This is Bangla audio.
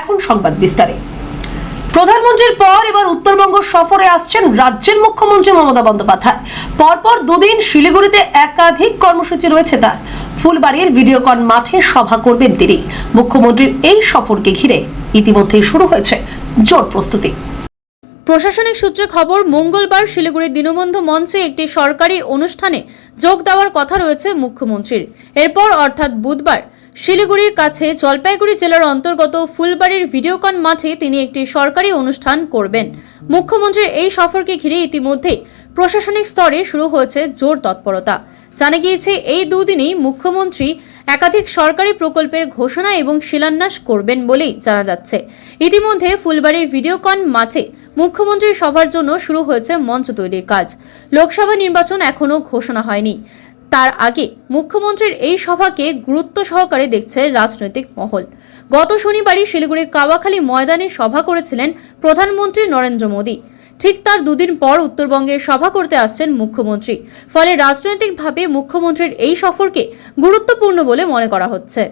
এখন সংবাদ বিস্তারে। প্রধানমন্ত্রীর পর এবার উত্তরবঙ্গ সফরে আসছেন রাজ্যের মুখ্যমন্ত্রী মমতা বন্দ্যোপাধ্যায়। পরপর দুদিন শিলিগুড়িতে একাধিক কর্মসূচি রয়েছে তার। ফুলবাড়ির ভিডিওকন মাঠে সভা করবেন তিনি। মুখ্যমন্ত্রীর এই সফরকে ঘিরে ইতিমধ্যেই শুরু হয়েছে জোর প্রস্তুতি। প্রশাসনিক সূত্রে খবর, মঙ্গলবার শিলিগুড়ির দীনবন্ধু মঞ্চে একটি সরকারি অনুষ্ঠানে যোগ দেওয়ার কথা রয়েছে মুখ্যমন্ত্রীর। এরপর অর্থাৎ বুধবার শিলিগুড়ির কাছে জলপাইগুড়ি জেলার অন্তর্গত ফুলবাড়ির ভিডিওকন মাঠে তিনি একটি সরকারি অনুষ্ঠান করবেন। মুখ্যমন্ত্রীর এই সফরকে ঘিরে ইতিমধ্যেই প্রশাসনিক স্তরে শুরু হয়েছে জোর তৎপরতা। জানা গিয়েছে এই দুদিনেই মুখ্যমন্ত্রী একাধিক সরকারি প্রকল্পের ঘোষণা এবং শিলান্যাস করবেন বলেই জানা যাচ্ছে। ইতিমধ্যে ফুলবাড়ির ভিডিওকন মাঠে মুখ্যমন্ত্রীর সভার জন্য শুরু হয়েছে মঞ্চ তৈরির কাজ। লোকসভা নির্বাচন এখনো ঘোষণা হয়নি, তার আগে মুখ্যমন্ত্রীর এই সভাকে গুরুত্ব সহকারে দেখছে রাজনৈতিক মহল। গত শনিবারই শিলিগুড়ির কাওয়াখালী ময়দানে সভা করেছিলেন প্রধানমন্ত্রী নরেন্দ্র মোদী। ঠিক তার দুদিন পর উত্তরবঙ্গে সভা করতে আসছেন মুখ্যমন্ত্রী। ফলে রাজনৈতিকভাবে মুখ্যমন্ত্রীর এই সফরকে গুরুত্বপূর্ণ বলে মনে করা হচ্ছে।